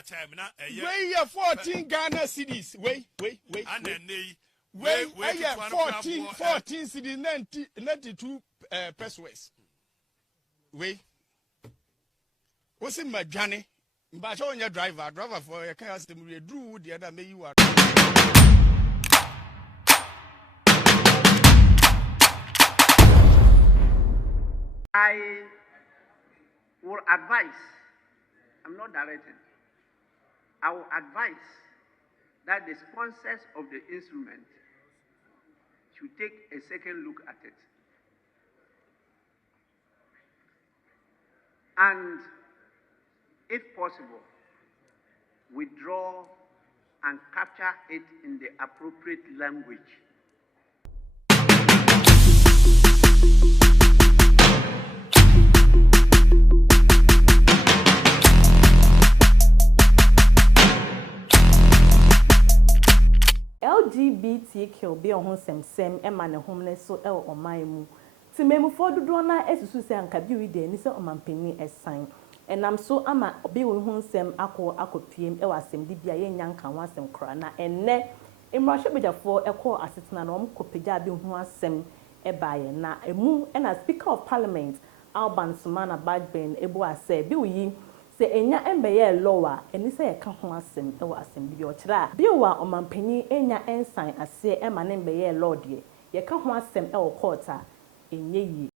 Wait, 14 Ghana cities. Wait. Wait, 14 cities, 92 pesos. Wait. What's in my journey? But on your driver for your car, we drew the other may you are. I will advise, I'm not directing, I will advise that the sponsors of the instrument should take a second look at it. And if possible, withdraw and capture it in the appropriate language. LGBTQ be on sem Emma homeless so Oman mu. Ti memu for dodo na esusu se anka bi wi de ni se omampani esan. Enam so ama obi wo ho nsem akopiem e wasem di bia ye nyanka ho asem kra na enne imrahwe bejafo ekọ asetena na omkopegya bi ho asem e baaye na emu na Speaker of Parliament Alban Sumana Bagbin ebu ase bi wi se enya embeye lowa eni se yeka ho asem e wa asem bi o kira bi wa omampani enya ensan ase e ma ne embeye lord ye yeka ho asem e wo court a enye yi.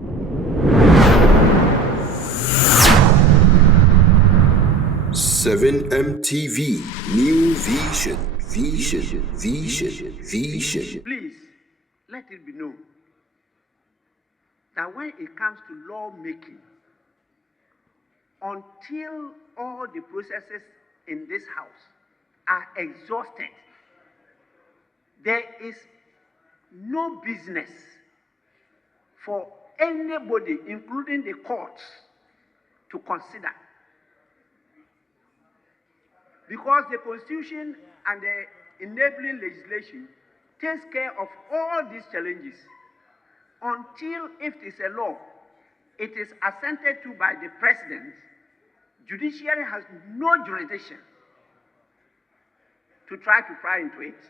MTV New Vision. Please, let it be known that when it comes to lawmaking, until all the processes in this house are exhausted, there is no business for anybody, including the courts, to consider. Because the Constitution and the enabling legislation takes care of all these challenges until, if it is a law, it is assented to by the President. Judiciary has no jurisdiction to try to pry into it.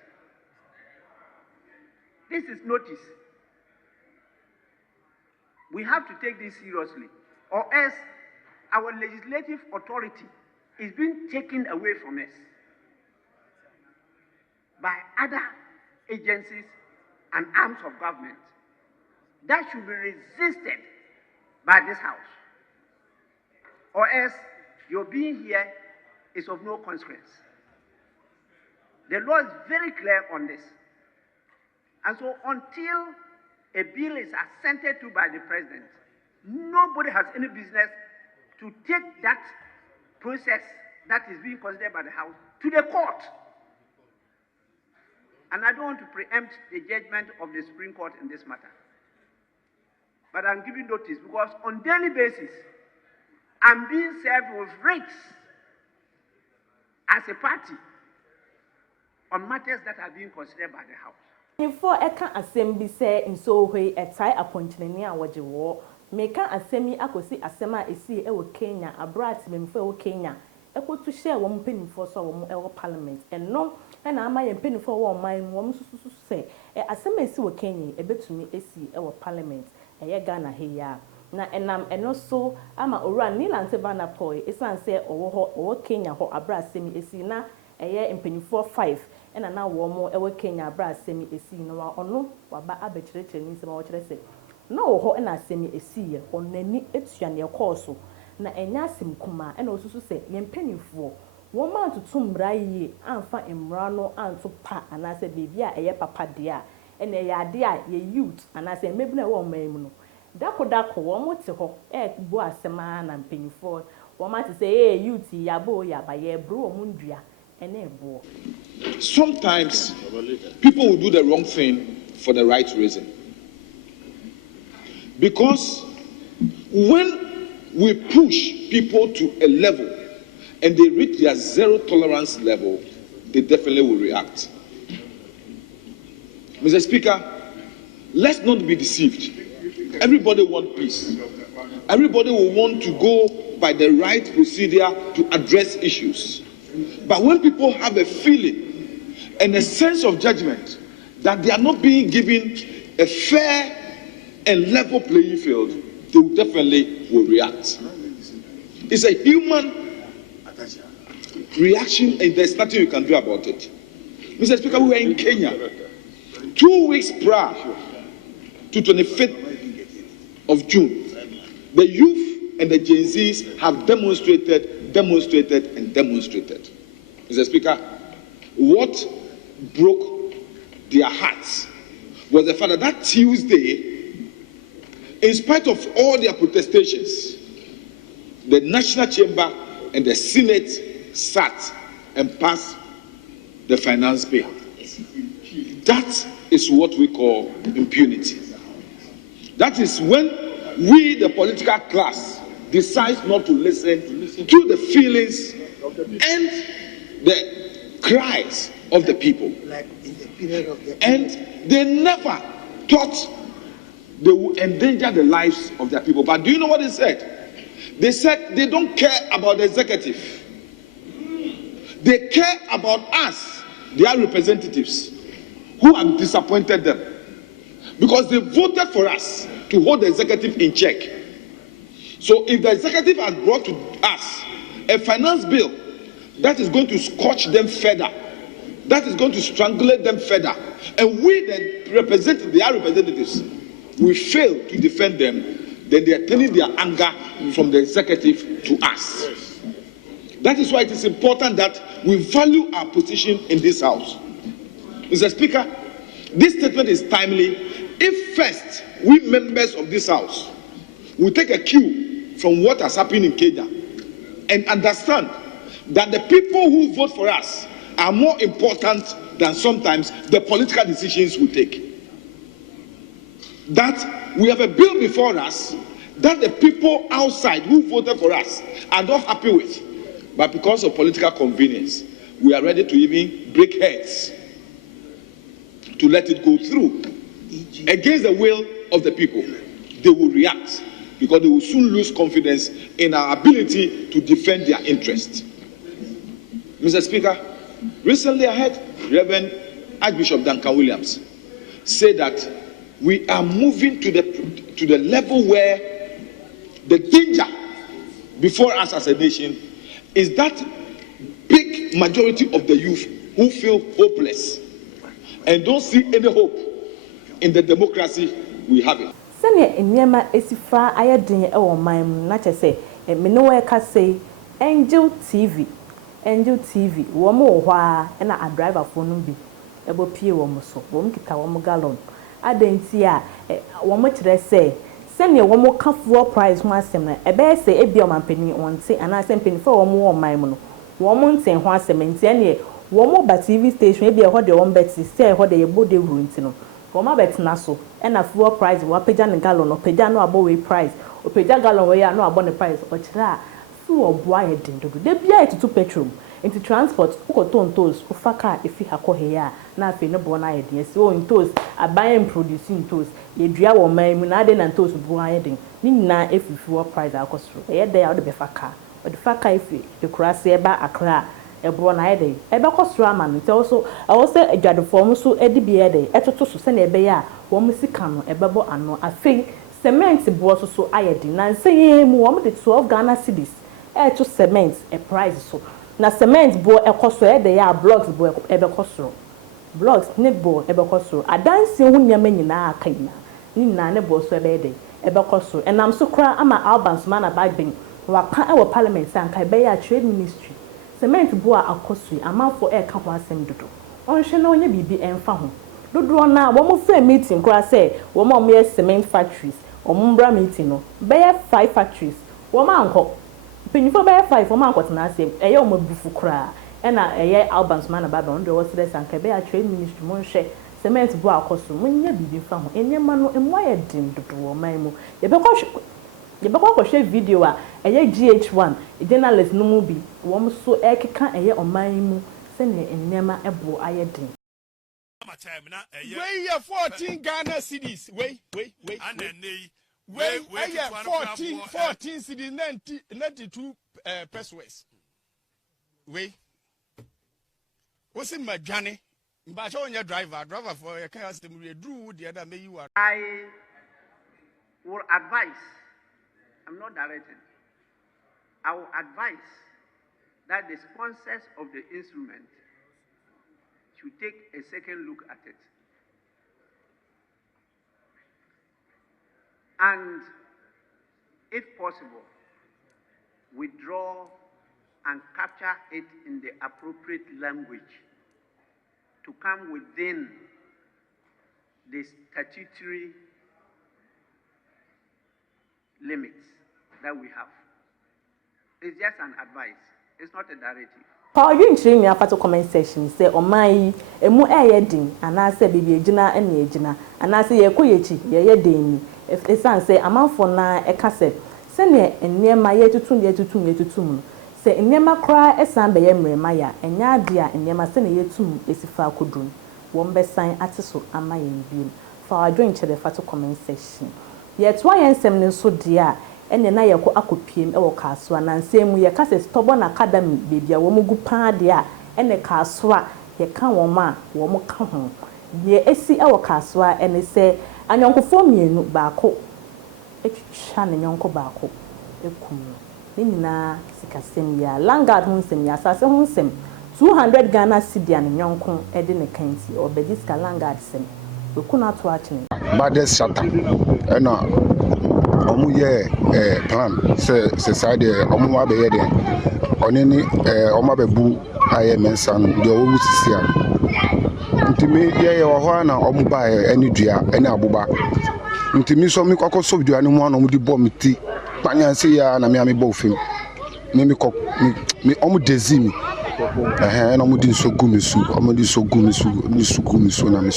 This is notice. We have to take this seriously, or else our legislative authority is being taken away from us by other agencies and arms of government that should be resisted by this house, or else your being here is of no consequence. The law is very clear on this. And so until a bill is assented to by the President, nobody has any business to take that process that is being considered by the House to the court. And I don't want to preempt the judgment of the Supreme Court in this matter. But I'm giving notice because on daily basis, I'm being served with writs as a party on matters that are being considered by the House. Before eka assembly say in so way a tie appointment a waje wo meka asemi akosi asema esi e wo Kenya abrat memfo e wo Kenya ekotu share wo mpenifo so wo e wo parliament eno na ama ye mpenifo wo man wo susu se asema esi wo Kenya ebetumi esi e wo parliament eye Ghana he ya na enam eno so ama owura Nilante Bana Poi esan se owo Kenya ho abrasemi esi na eye mpenifo 5 ena na wo mo ewe Kenya bra asemi esi no wa ono waba abekireke ni nsema wo kire se na wo ho ena asemi esi ye onani etua ne ekooso na enya asem kuma ena osusu se ye mpanifo wo ma tutum braye amfa emra no anto pa anase bebia eye papa de a ena ye ade a ye youth anase mebina wo mamu no dako wo mo te ho bu asema na mpanifo wo ma te se youth yabo yaba ye bro wo mundua. Sometimes people will do the wrong thing for the right reason. Because when we push people to a level and they reach their zero tolerance level, they definitely will react. Mr. Speaker, let's not be deceived. Everybody wants peace. Everybody will want to go by the right procedure to address issues. But when people have a feeling and a sense of judgment that they are not being given a fair and level playing field, they will definitely react. It's a human reaction, and there's nothing you can do about it. Mr. Speaker, we were in Kenya 2 weeks prior to 25th of June. The youth and the Gen Zs have demonstrated. Mr. Speaker, what broke their hearts was the fact that that Tuesday, in spite of all their protestations, the National Chamber and the Senate sat and passed the finance bill. That is what we call impunity. That is when we, the political class, decide not to listen to the feelings and the cries of the people. And they never thought they would endanger the lives of their people. But do you know what they said? They said they don't care about the executive. They care about us, their representatives, who have disappointed them. Because they voted for us to hold the executive in check. So if the executive has brought to us a finance bill that is going to scorch them further, that is going to strangulate them further, and we, the their representatives, we fail to defend them, then they are turning their anger from the executive to us. That is why it is important that we value our position in this House. Mr. Speaker, this statement is timely if first we members of this House will take a cue from what has happened in Kenya and understand that the people who vote for us are more important than sometimes the political decisions we take. That we have a bill before us that the people outside who voted for us are not happy with, but because of political convenience, we are ready to even break heads to let it go through. Against the will of the people, they will react because they will soon lose confidence in our ability to defend their interests. Mr. Speaker, recently I heard Reverend Archbishop Duncan Williams say that we are moving to the level where the danger before us as a nation is that big majority of the youth who feel hopeless and don't see any hope in the democracy we have it. Sene enyema esifa ayedin e wo man mu na chese me no we ka say Angel TV wo mo wo hwa na a driver for no bi e bo pie wo mo so wo mkita wo mo gallon adanti a wo mo kire say sene wo mo ka fuel price ho asem na e be say e bi o mampani onte ana asem pani fa wo mo wo man mu no wo mo nten ho asem nti ene wo mo ba TV station e bi e ho de wo mbeti say e ho de ye bode wuru nti no Woma betina so na fuel price wa pagya ne gallon no pagya no abɔ price o pagya gallon we ya no abɔ ne price o kyerɛ a fuel boa ye den dodo de bia etutu petrol into transport ukoton tolls o fa car efi hakɔ he ya na afi ne bo na ye den si o tolls aban producing tolls ye dua wo man mu na de na tolls boa ye den ni nyina efi fuel price akɔsoro ye de ya o de be fa car o de fa car efi e kurase e ba akra ebro na ede ebe kosoro ama no also adwadefo mu so edi bia ede etoto so se na ebe ya wo mu sika no ebebo ano afei cement bo so ayedi na nse mu wo mu de 12 Ghana cedis to cement a price so na cement bo ekoso ede ya blocks bo ebe kosoro blocks ne bo ebe kosoro adansi hu nyama nyina aka nyina ni na ne bo so ebe ede ebe kosoro enam so kra ama albans man abagben waka e wo parliament sanka ebe ya trade ministry cement bo akosu amanfo e ka ho asem dodo onhwe na onye bibi emfa ho dodo na wo mo fa meeting kra say wo mo ye cement factories wo mo mbra meeting no be 5 factories wo ma anko penifo be 5 wo ma anko tena asem eye wo mabufu kra e na eye albans man aba don do wo se sanka be ya trade ministry mo nhwe cement bo akosu mo nya bibi fa ho enyema no emo ye din dodo wo man mu ye be ko share video a eye GH1 journalist no mu bi wo mo so ekeka eye oman mu se ne enyema ebo ayedin we 14 Ghana cedis we and then we 14 cedis 92 pesos we What's in my journey? But on your driver for a chaos to do the other may you are. I will advise, I'm not directing, I will advise that the sponsors of the instrument should take a second look at it. And if possible, withdraw and capture it in the appropriate language to come within the statutory limits that we have. It's just an advice. It's not a directive. Paul, you introduce me after comment section. Say, "Oh my, emu yedin, and I say baby ejina eni ejina, and I say ye koyechi ye yedin. If the son say amount for na a cassette, send ye near my ye to tune. Say near my cry a son by emre maya, and ya dear and near my send ye tune is if I could do. One best sign at so am I in view. For I drink to the photo comment section. Yet why and some so dear. Ene na ye ko akopiem e wo Kasoa na nsemu ye ka se stubborn academy baby a wo mugu pan de a ene Kasoa ye ka wo ma wo mo ka ho ye esi e wo Kasoa ene se anyonkofo mienu baako etwitwa ne nyonko baako ekum ne nyina sikasem ya langard ho nsem ya asase ho nsem 200 Ghana cedi an nyonko e de ne kanti obedi ska langard sem ekuna to achen but this shut up omu ye plan se side omu wa be ye de onini omu be bu aye mensa no de owu sisi a ntimi ye wo ho na omu ba eni dua eni abuba ntimi so mi kokoso dua ni mu na omu di bo miti panya se ya na mi bo fim mi omu dezimi na omu di so gumi su omu di so gumi su na mi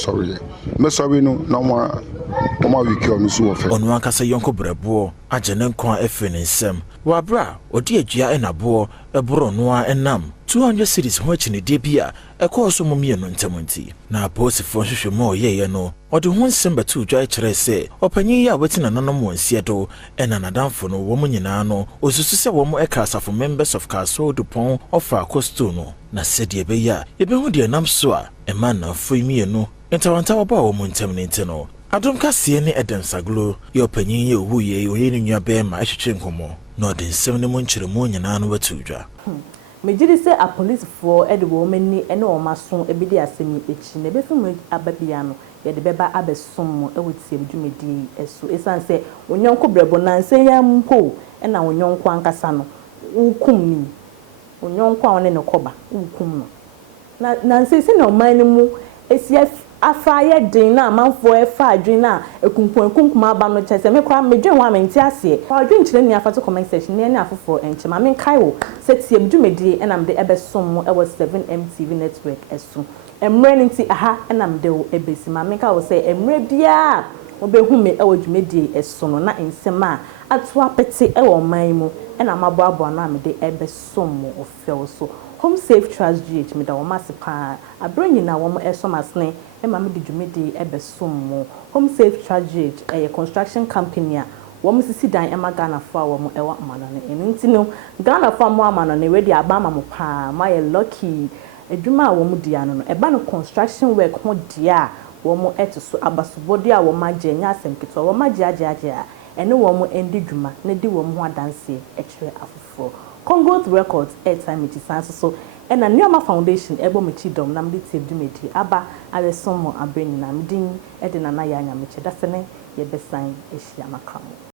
sorry no na mo wiki on so ofe onu ankasa yonko brebo agene nkwa efene nsem wa bra odi adua enabo eboro noa enam 200 cities ho chine de bia ekoso momie no ntemonti na posifo hwehwemo yeye no odi ho nsem batu dwa kire se opanyin ya weti na nanom wonsie do ena nadamfo no wo nyina no osusu se wo mo ekasafo members of Kasoa Dupon ofa costo no na sedie be ya yebehu de nam so a eman na foimie no entawanta wo ba wo ntem ne nteno Adom kase ne edensaglo ye opanyin ye ohuye oye ne nua be ma ahwehwe nkomo no de nsem ne mo nkyere mo nyina no watudwa mejiri se a police for ede wo mani ene o maso ebidi asemi echi ne befum ababia no ye de beba abesom e wotie dwumedi eso esan se onyonko brebo na nse ya mpo ena onyonko ankasa no ukum ni onyonko a one ne koba ukum no na nse se na oman mu esi afaye din na amanfo efa adwin na ekunkum aba no chese me kwa medwen wa menti ase adwin kire ni afato comment section ne afofo enchema men kaiwo setie dwumedi enamde ebesom e was 7MTV network esu emre nti aha enamde wo ebesi ma men kaiwo say emre bia obehume e wo dwumedi esu no na ensema ato apete e wo man mu ena maboabo na amde ebesom ofel so Home Safe Trust GH me da wo masepa abrenyi na wo esomasne e ma me di dwumedi ebesom Home Safe Trust GH a construction company a wo sisi dan e ma Ghana fa wo e wa amanane enti no Ghana fa mo amanane we di abama mo pa ma ye lucky edwuma wo di ano no e ba no construction work ho dia wo etuso abasobodi a wo magye nya asemketo wo magye agye ene wo endi dwuma ne di wo ho adanse e kire afofo Congo Records airtime it is so and a Neoma Foundation ebo mechi dom na mdi tip dumeti aba abesomo abreni na mdin edina na ya nya mechi dasene ye besan ehia makamo